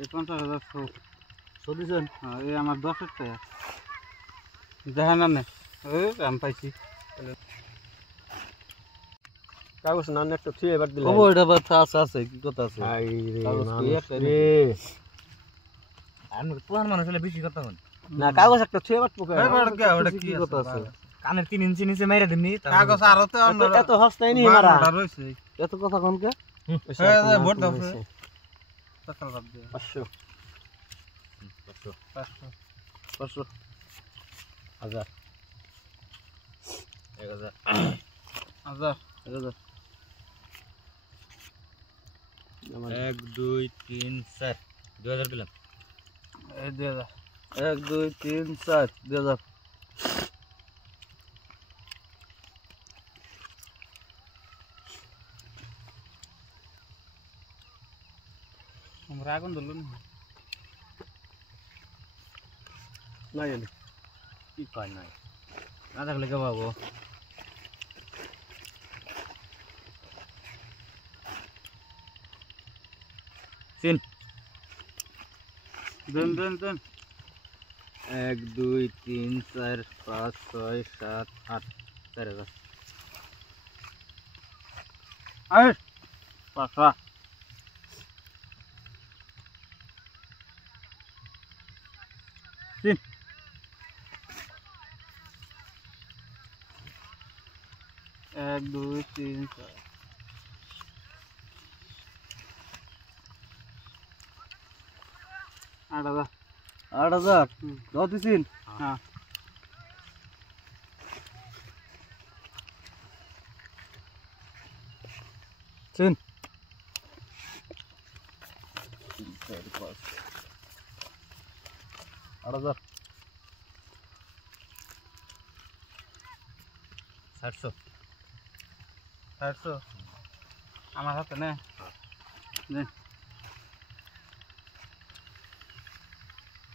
এই 50,000 শো দিছেন? হ্যাঁ এই আমার 10 টাকা দেখা না নে ওই আমি পাইছি কাগজ না একটা থুয়ে এবার দিলে ও এটা বাচ্চা আছে কি কথা আছে আই রে কাগজ মানুষ কি একটা রে আমি পুরান মানুষ হলে বেশি কথা হন না কাগজ একটা থুয়ে এবার পোকা ওটা কি কথা আছে কানের 3 ইঞ্চি নিচে মাইরা দিমনি কাগজ আর তো এত হস্তাই নি মারা রইছে এত কথা কোন কে ভোট দাও টাকা লাভ দে 500 500 1000 1000 1000 1 2 3 4 2000 দিলাম এই 2000 1 2 3 4 2000 আমরা আগুন ধরলো না জানি কি কয় নাই না থাকলে কে পাবো সিন দেন 1 2 3 4 5 6 7 8 4000 আয় পাঁচা তিন এক দুই তিন চার 8,000 8000 দাও দিছিন হ্যাঁ চিন 8000 700 400 আমার হাতে নে নে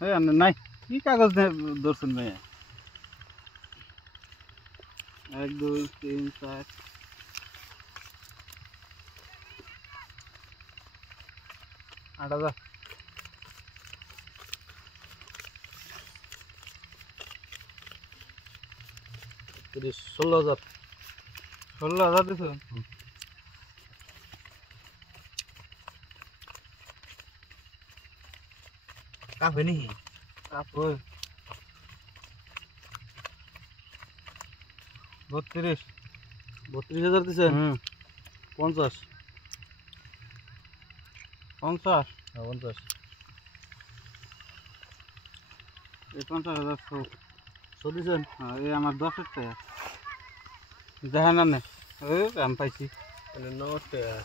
এই আনে নাই কি কাগজ ধরছেন ভাই 1 2 3 4 8,000 16,000 16,000 দিছো কাফে নি কাপড় 32 32,000 দিছেন 50 50 50 এই 50,000 শো দিছেন? হ্যাঁ এই আমার 10 টাকা দেখা না নে ওই আমি পাইছি তাহলে 9 টাকা